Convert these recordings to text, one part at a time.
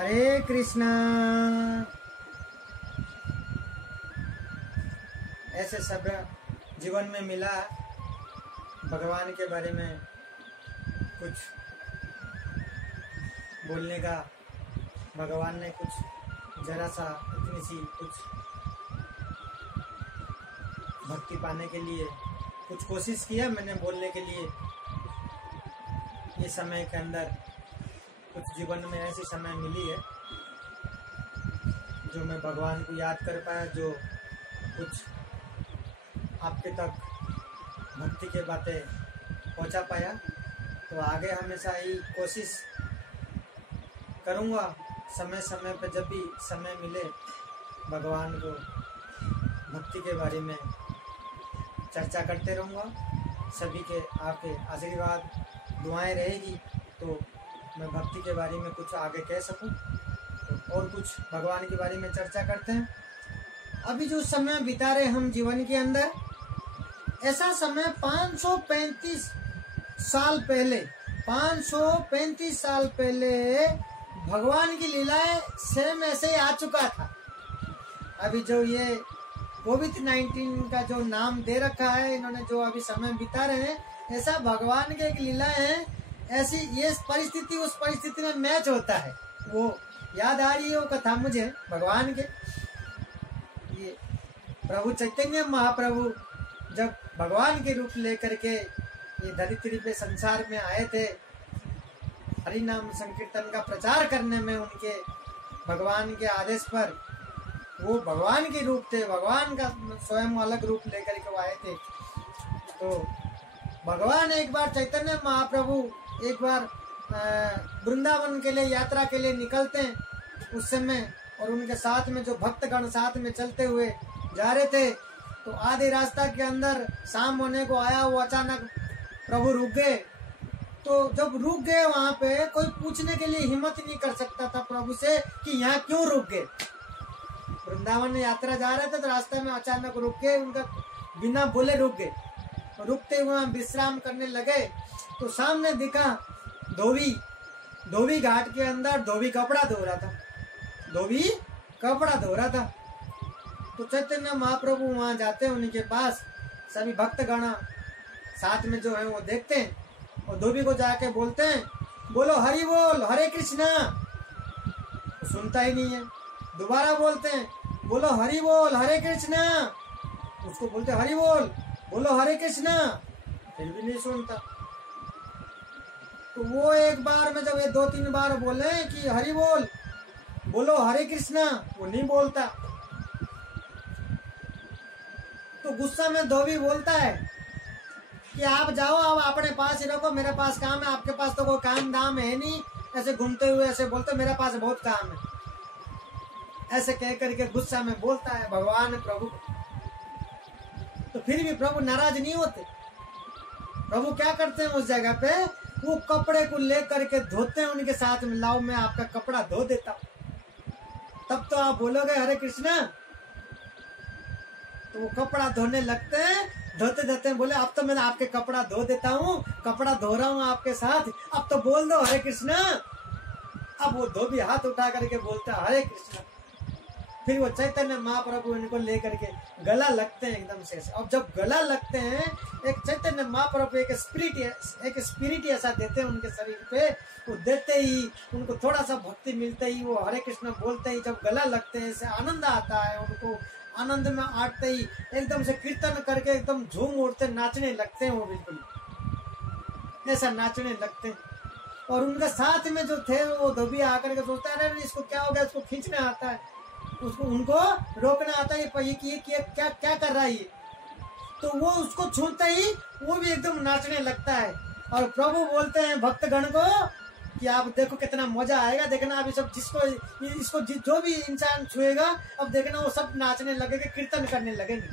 हरे कृष्णा। ऐसे सब जीवन में मिला भगवान के बारे में कुछ बोलने का। भगवान ने कुछ जरा सा इतनी सी कुछ भक्ति पाने के लिए कुछ कोशिश किया मैंने बोलने के लिए। ये समय के अंदर कुछ जीवन में ऐसी समय मिली है जो मैं भगवान को याद कर पाया, जो कुछ आपके तक भक्ति के बातें पहुंचा पाया। तो आगे हमेशा ही कोशिश करूंगा, समय समय पर जब भी समय मिले भगवान को भक्ति के बारे में चर्चा करते रहूँगा। सभी के आपके आशीर्वाद दुआएं रहेगी तो मैं भक्ति के बारे में कुछ आगे कह सकूं। तो और कुछ भगवान के बारे में चर्चा करते हैं। अभी जो समय बिता रहे हम जीवन के अंदर, ऐसा समय 535 साल पहले 535 साल पहले भगवान की लीलाएं सेम ऐसे ही आ चुका था। अभी जो ये कोविड-19 का जो नाम दे रखा है इन्होंने, जो अभी समय बिता रहे हैं, ऐसा भगवान के एक लीला है। ऐसी ये परिस्थिति उस परिस्थिति में मैच होता है। वो याद आ रही है वो कथा मुझे भगवान के। ये प्रभु चैतन्य महाप्रभु जब भगवान के रूप लेकर के ये धरित्री पे संसार में आए थे, हरि नाम संकीर्तन का प्रचार करने में, उनके भगवान के आदेश पर वो भगवान के रूप थे, भगवान का स्वयं अलग रूप लेकर के वो आए थे। तो भगवान एक बार चैतन्य महाप्रभु एक बार वृंदावन के लिए यात्रा के लिए निकलते हैं उस समय, और उनके साथ में जो भक्तगण साथ में चलते हुए जा रहे थे। तो आधे रास्ता के अंदर शाम होने को आया, वो अचानक प्रभु रुक गए। तो जब रुक गए वहां पे कोई पूछने के लिए हिम्मत नहीं कर सकता था प्रभु से कि यहाँ क्यों रुक गए। वृंदावन में यात्रा जा रहे थे तो रास्ते में अचानक रुक गए, उनका बिना बोले रुक गए। रुकते हुए विश्राम करने लगे तो सामने दिखा धोबी घाट के अंदर धोबी कपड़ा धो रहा था। तो चैतन्य महाप्रभु वहां जाते हैं, उनके पास सभी भक्तगण साथ में जो है वो देखते हैं और धोबी को जाके बोलते हैं, बोलो हरि बोल हरे कृष्णा। सुनता ही नहीं है। दोबारा बोलते हैं, बोलो हरि बोल हरे कृष्णा। उसको बोलते हरि बोल, बोलो हरे कृष्णा, फिर भी नहीं सुनता। तो वो एक बार में जब ये 2-3 बार बोले कि हरि बोल, बोलो हरे कृष्णा, वो नहीं बोलता। तो गुस्सा में धोबी बोलता है कि आप जाओ, अब अपने पास ही रखो, मेरे पास काम है, आपके पास तो कोई काम दाम है नहीं। ऐसे घूमते हुए ऐसे बोलते, मेरे पास बहुत काम है। ऐसे कह करके गुस्सा में बोलता है भगवान प्रभु। तो फिर भी प्रभु नाराज नहीं होते। प्रभु क्या करते हैं उस जगह पे, वो कपड़े को लेकर के धोते हैं उनके साथ में, लाओ मैं आपका कपड़ा धो देता हूं, तब तो आप बोलोगे हरे कृष्णा। तो वो कपड़ा धोने लगते हैं, धोते धोते बोले अब तो मैं आपके कपड़ा धो देता हूँ, कपड़ा धो रहा हूँ आपके साथ, अब तो बोल दो हरे कृष्णा। अब वो धोबी हाथ उठा करके बोलता है हरे कृष्णा। फिर वो चैतन्य महाप्रभु इनको लेकर के गला लगते हैं एकदम से। अब जब गला लगते हैं, एक चैतन्य महाप्रभु एक स्पिरिट ऐसा देते हैं उनके शरीर पे, वो देते ही उनको थोड़ा सा भक्ति मिलते ही वो हरे कृष्ण बोलते ही जब गला लगते हैं, इससे आनंद आता है उनको। आनंद में आटते ही एकदम से कीर्तन करके एकदम झूम उठते, नाचने लगते हैं। वो बिल्कुल ऐसा नाचने लगते हैं। और उनके साथ में जो थे वो धोबी आकर के सोचता है इसको क्या हो गया, इसको खींचने आता है, उसको उनको रोकना आता है, क्या क्या कर रहा है ये। तो वो उसको छूते ही वो भी एकदम नाचने लगता है। और प्रभु बोलते हैं भक्तगण को कि आप देखो कितना मजा आएगा, देखना अभी सब इसको जो भी इंसान छुएगा, अब देखना वो सब नाचने लगेंगे, कीर्तन करने लगेंगे।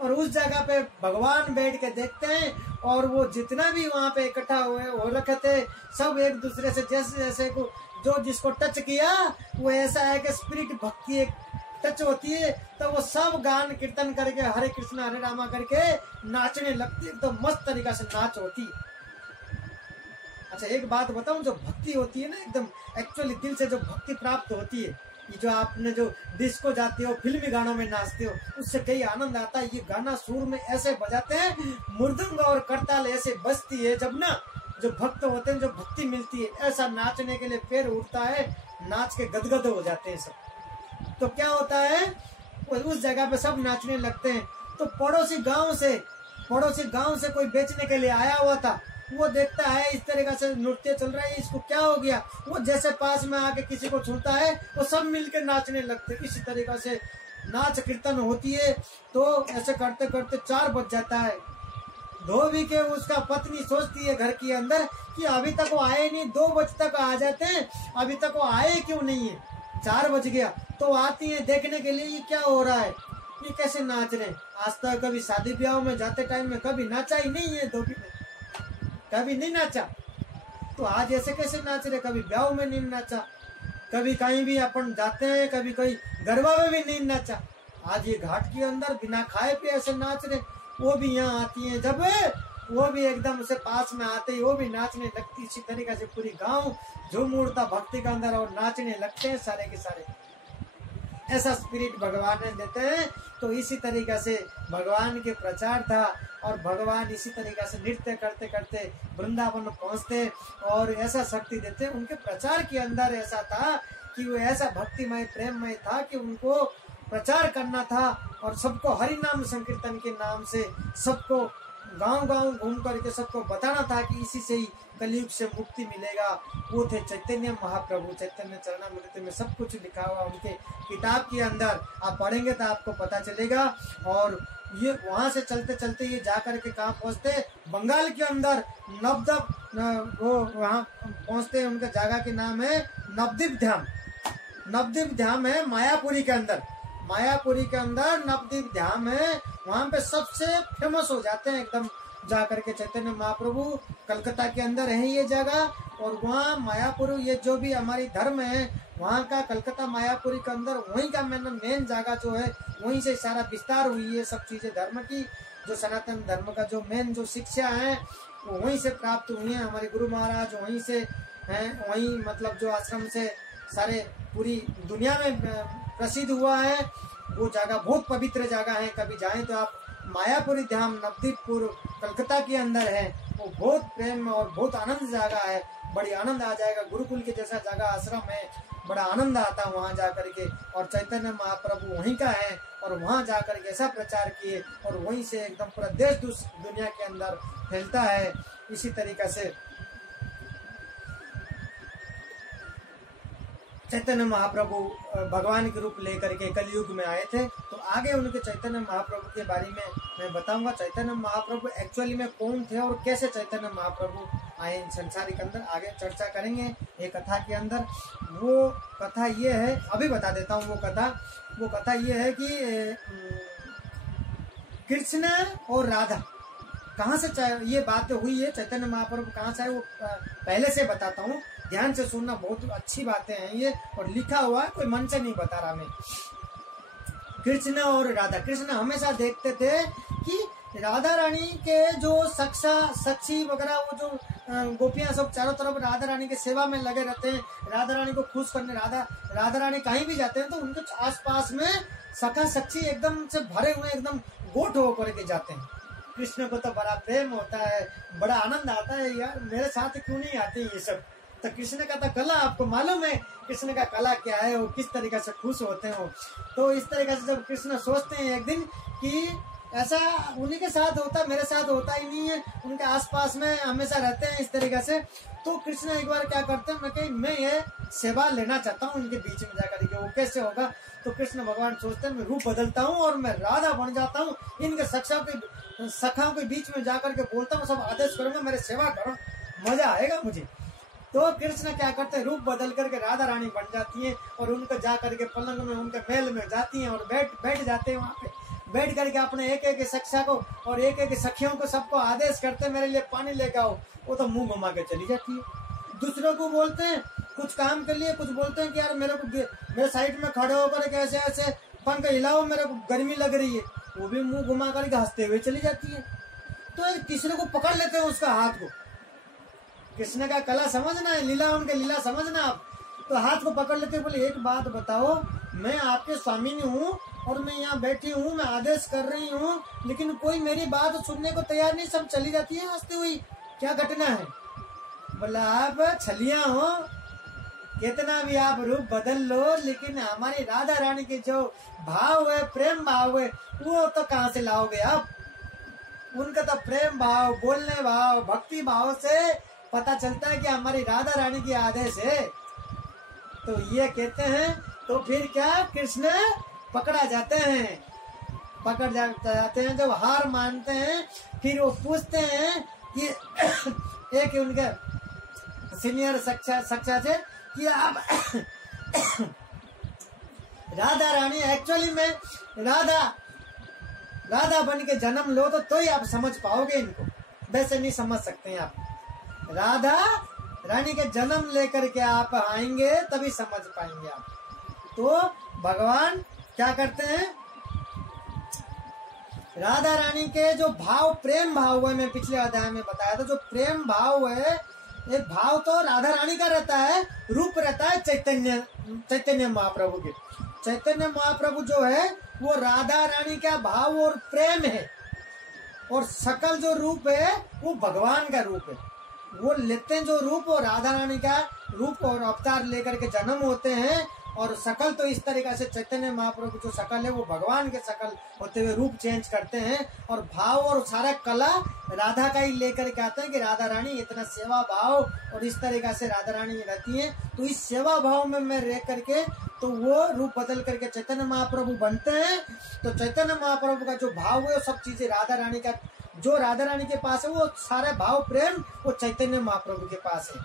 और उस जगह पे भगवान बैठ के देखते हैं, और वो जितना भी वहां पे इकट्ठा हुए हो रखे थे, सब एक दूसरे से जैसे जैसे को जो जिसको टच किया वो ऐसा है कि स्पिरिट भक्ति एक टच होती है, तो वो सब गान कीर्तन करके हरे कृष्णा हरे रामा करके नाचने लगती है। एकदम मस्त तरीका से नाच होती है। अच्छा एक बात बताऊं, जो भक्ति होती है ना एकदम एक्चुअली दिल से जो भक्ति प्राप्त होती है, ये जो आपने जो डिस्को जाते हो, फिल्मी गानों में नाचते हो, उससे कई आनंद आता है। ये गाना सुर में ऐसे बजाते हैं, मृदंग और करताल ऐसे बजती है, जब ना जो भक्त होते हैं, जो भक्ति मिलती है, ऐसा नाचने के लिए पैर उठता है, नाच के गदगद हो जाते हैं सब। तो क्या होता है, उस जगह पे सब नाचने लगते हैं। तो पड़ोसी गांव से कोई बेचने के लिए आया हुआ था, वो देखता है इस तरीके से नृत्य चल रहा है, इसको क्या हो गया, वो जैसे पास में आके किसी को छूता है, वो सब मिलकर नाचने लगते। इसी तरीके से नाच कीर्तन होती है। तो ऐसे करते करते 4 बज जाता है। धोबी के उसका पत्नी सोचती है घर के अंदर कि अभी तक वो आए नहीं, 2 बजे तक आ जाते हैं, अभी तक वो आए क्यों नहीं है, 4 बज गया। तो आती है देखने के लिए, ये क्या हो रहा है, ये कैसे नाच रहे हैं। आज तक कभी शादी ब्याह में जाते टाइम में कभी नाचा ही नहीं है, धोबी ने कभी नहीं नाचा, तो आज ऐसे कैसे नाच रहे, कभी ब्याह में नहीं नाचा, कभी कहीं भी अपन जाते हैं, कभी कोई गरबा में भी नहीं नाचा। आज ये घाट के अंदर बिना खाए पे ऐसे नाच रहे। वो भी यहाँ आती है, जब वो भी एकदम से पास में आते ही वो भी नाचने लगती। इसी तरीके से पूरी गांव झूम उड़ता भक्ति के अंदर और नाचने लगते हैं सारे के सारे। ऐसा स्पिरिट भगवान ने देते हैं। तो इसी तरीके से भगवान के प्रचार था, और भगवान इसी तरीके से नृत्य करते करते वृंदावन पहुंचते और ऐसा शक्ति देते। उनके प्रचार के अंदर ऐसा था कि वो ऐसा भक्तिमय प्रेममय था कि उनको प्रचार करना था और सबको हरि नाम संकीर्तन के नाम से सबको गांव-गांव घूम करके सबको बताना था कि इसी से ही कलयुग से मुक्ति मिलेगा। वो थे चैतन्य महाप्रभु। चैतन्य चरणामृत में सब कुछ लिखा हुआ उनके किताब के अंदर, आप पढ़ेंगे तो आपको पता चलेगा। और ये वहां से चलते चलते ये जाकर के कहाँ पहुंचते, बंगाल के अंदर नवद्वीप, वो वहाँ पहुंचते। उनके जगह के नाम है नवद्वीप धाम। नवद्वीप धाम है मायापुरी के अंदर, मायापुरी के अंदर नवद्वीप धाम है। वहां पे सबसे फेमस हो जाते हैं एकदम जाकर के चैतन्य महाप्रभु। कलकत्ता के अंदर है ये जगह, और वहाँ मायापुर, ये जो भी हमारी धर्म है वहाँ का कलकत्ता मायापुरी के अंदर वहीं का मेन जगह जो है, वहीं से सारा विस्तार हुई है सब चीजें धर्म की। जो सनातन धर्म का जो मेन जो शिक्षा है वो वहीं से प्राप्त हुई है। हमारे गुरु महाराज वहीं से हैं, वहीं मतलब जो आश्रम से सारे पूरी दुनिया में प्रसिद्ध हुआ है। वो जगह बहुत पवित्र जगह है, कभी जाएं तो आप मायापुरी धाम नवदीपपुर कलकत्ता के अंदर है। वो बहुत प्रेम और बहुत आनंद जगह है, बड़ी आनंद आ जाएगा। गुरुकुल के जैसा जगह आश्रम है, बड़ा आनंद आता है वहाँ जाकर के। और चैतन्य महाप्रभु वहीं का है और वहाँ जाकर के ऐसा प्रचार किए और वहीं से एकदम पूरा देश दुनिया के अंदर फैलता है। इसी तरीके से चैतन्य महाप्रभु भगवान के रूप लेकर के कलयुग में आए थे। तो आगे उनके चैतन्य महाप्रभु के बारे में मैं बताऊंगा। चैतन्य महाप्रभु एक्चुअली में कौन थे और कैसे चैतन्य महाप्रभु आए इन संसार के अंदर, आगे चर्चा करेंगे एक कथा के अंदर। वो कथा ये है, अभी बता देता हूँ वो कथा ये है कि कृष्ण और राधा कहाँ से ये बात हुई है, चैतन्य महाप्रभु कहाँ से आए, वो पहले से बताता हूँ। ध्यान से सुनना, बहुत अच्छी बातें हैं ये, और लिखा हुआ है, कोई मन से नहीं बता रहा मैं। कृष्ण और राधा, कृष्ण हमेशा देखते थे कि राधा रानी के जो सक्षी वगैरह, वो जो गोपियां सब चारों तरफ राधा रानी के सेवा में लगे रहते हैं, राधा रानी को खुश करने। राधा रानी कहीं भी जाते हैं तो उनके आसपास में सखा सक्षी एकदम से भरे हुए एकदम गोट होकर के जाते हैं। कृष्ण को तो बड़ा प्रेम होता है, बड़ा आनंद आता है, यार मेरे साथ क्यों नहीं आते ये सब। तो कृष्ण का तो कला आपको मालूम है, कृष्ण का कला क्या है, वो किस तरीके से खुश होते हैं। तो इस तरीके से जब कृष्ण सोचते हैं एक दिन कि ऐसा उन्हीं के साथ होता, मेरे साथ होता ही नहीं है, उनके आसपास में हमेशा रहते हैं इस तरीके से। तो कृष्ण एक बार क्या करते हैं, मैं ये सेवा लेना चाहता हूँ इनके बीच में जाकर के, वो कैसे होगा। तो कृष्ण भगवान सोचते हैं मैं रूप बदलता हूँ और मैं राधा बन जाता हूँ, इनके सखाओं के बीच में जाकर के बोलता हूँ, सब आदेश करूंगा, मेरे सेवा करो, मजा आएगा मुझे। तो कृष्ण क्या करते हैं, रूप बदल करके राधा रानी बन जाती हैं और उनको जा करके पलंग में उनके महल में जाती हैं और बैठ जाते हैं। वहाँ पे बैठ करके अपने एक एक सखा को और एक एक सखियों को सबको आदेश करते हैं मेरे लिए पानी लेकर आओ। वो तो मुंह घुमा के चली जाती है। दूसरों को बोलते हैं कुछ काम के लिए, कुछ बोलते हैं कि यार मेरे साइड में खड़े होकर के ऐसे ऐसे पंख हिलाओ, मेरे को गर्मी लग रही है, वो भी मुंह घुमा करके हंसते हुए चली जाती है। तो तीसरे को पकड़ लेते हैं उसका हाथ को, कृष्ण का कला समझना है, लीला उनके लीला समझना आप। तो हाथ को पकड़ लेते बोले एक बात बताओ, मैं आपके स्वामिनी हूँ और मैं यहाँ बैठी हूँ, मैं आदेश कर रही हूँ, लेकिन कोई मेरी बात सुनने को तैयार नहीं, सब चली जाती है हंसती हुई, क्या घटना है? बोला आप छलिया हो, कितना भी आप रूप बदल लो, लेकिन हमारी राधा रानी के जो भाव है, प्रेम भाव है, वो तो कहाँ से लाओगे आप? उनका तो प्रेम भाव, बोलने भाव, भक्ति भाव से पता चलता है कि हमारी राधा रानी की आदेश है। तो ये कहते हैं, तो फिर क्या कृष्ण पकड़ा जाते हैं, पकड़ जाते हैं। जब हार मानते हैं फिर वो पूछते हैं कि एक उनके सीनियर शिक्षा से कि आप राधा रानी एक्चुअली में राधा बन के जन्म लो तो ही आप समझ पाओगे इनको, वैसे नहीं समझ सकते हैं आप। राधा रानी के जन्म लेकर के आप आएंगे तभी समझ पाएंगे आप। तो भगवान क्या करते हैं, राधा रानी के जो भाव, प्रेम भाव है, मैं पिछले अध्याय में बताया था, जो प्रेम भाव है, एक भाव तो राधा रानी का रहता है, रूप रहता है चैतन्य महाप्रभु के। चैतन्य महाप्रभु जो है वो राधा रानी का भाव और प्रेम है, और सकल जो रूप है वो भगवान का रूप है। वो लेते हैं जो रूप, वो राधा रानी का रूप और अवतार लेकर के जन्म होते हैं, और शकल तो इस तरीका से चैतन्य महाप्रभु जो शकल है वो भगवान के शकल होते हुए रूप चेंज करते हैं, और भाव और सारा कला राधा का ही लेकर के आते हैं कि राधा रानी इतना सेवा भाव और इस तरीका से राधा रानी रहती है। तो इस सेवा भाव में मैं रह करके तो वो रूप बदल करके चैतन्य महाप्रभु बनते हैं। तो चैतन्य महाप्रभु का जो भाव है वो सब चीजें राधा रानी का, जो राधा रानी के पास है वो सारे भाव प्रेम वो चैतन्य महाप्रभु के पास है।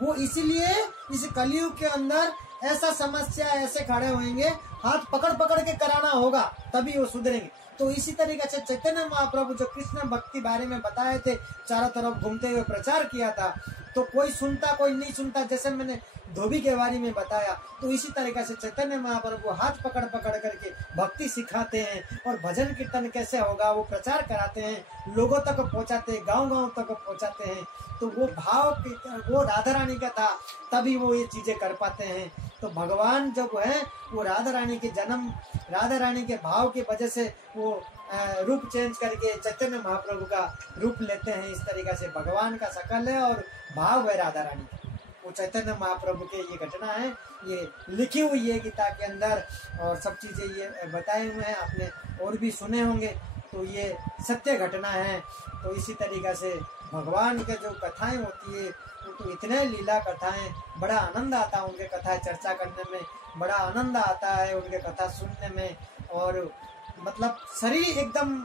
वो इसीलिए इस कलयुग के अंदर ऐसा समस्या ऐसे खड़े होंगे, हाथ पकड़ पकड़ के कराना होगा तभी वो सुधरेंगे। तो इसी तरीके से चैतन्य महाप्रभु जो कृष्ण भक्ति बारे में बताए थे, चारों तरफ घूमते हुए प्रचार किया था, तो कोई सुनता कोई नहीं सुनता, जैसे मैंने धोबी के बारे में बताया। तो इसी तरीके से चैतन्य महाप्रभु हाथ पकड़ पकड़ करके भक्ति सिखाते हैं, और भजन कीर्तन कैसे होगा वो प्रचार कराते हैं, लोगों तक पहुंचाते हैं, गांव-गांव तक पहुंचाते हैं। तो वो भाव वो राधा रानी का था, तभी वो ये चीजें कर पाते हैं। तो भगवान जब है वो राधा रानी के जन्म, राधा रानी के भाव की वजह से वो रूप चेंज करके चैतन्य महाप्रभु का रूप लेते हैं। इस तरीके से भगवान का शकल है और भाव है राधा रानी का। वो चैतन्य महाप्रभु के ये घटना है, ये लिखी हुई है गीता के अंदर, और सब चीजें ये बताए हुए हैं, आपने और भी सुने होंगे। तो ये सत्य घटना है। तो इसी तरीके से भगवान के जो कथाएं होती है, तो इतने लीला कथाएं, बड़ा आनंद आता है उनके कथाएं चर्चा करने में, बड़ा आनंद आता है उनके कथा सुनने में, और मतलब शरीर एकदम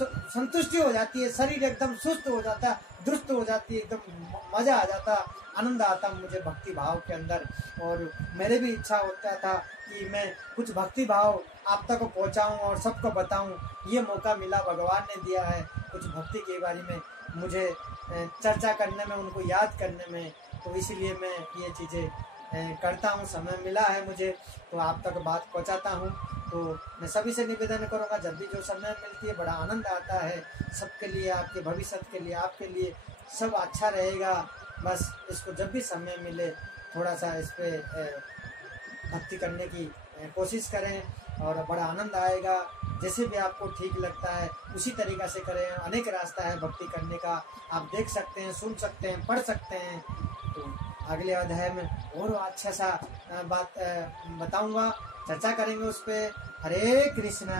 संतुष्टि हो जाती है, शरीर एकदम सुस्त हो जाता है, दुरुस्त हो जाती है, एकदम मजा आ जाता, आनंद आता मुझे भक्ति भाव के अंदर। और मेरे भी इच्छा होता था कि मैं कुछ भक्ति भाव आप तक पहुंचाऊं और सबको बताऊं। ये मौका मिला, भगवान ने दिया है कुछ भक्ति के बारे में मुझे चर्चा करने में, उनको याद करने में। तो इसीलिए मैं ये चीज़ें करता हूँ, समय मिला है मुझे तो आप तक बात पहुँचाता हूँ। तो मैं सभी से निवेदन करूँगा, जब भी जो समय मिलती है बड़ा आनंद आता है, सबके लिए, आपके भविष्य के लिए, आपके लिए सब अच्छा रहेगा। बस इसको जब भी समय मिले थोड़ा सा इस पर भक्ति करने की कोशिश करें, और बड़ा आनंद आएगा। जैसे भी आपको ठीक लगता है उसी तरीक़ा से करें। अनेक रास्ता है भक्ति करने का, आप देख सकते हैं, सुन सकते हैं, पढ़ सकते हैं। तो अगले अध्याय में और अच्छा सा बात बताऊंगा, चर्चा करेंगे उस पर। हरे कृष्णा।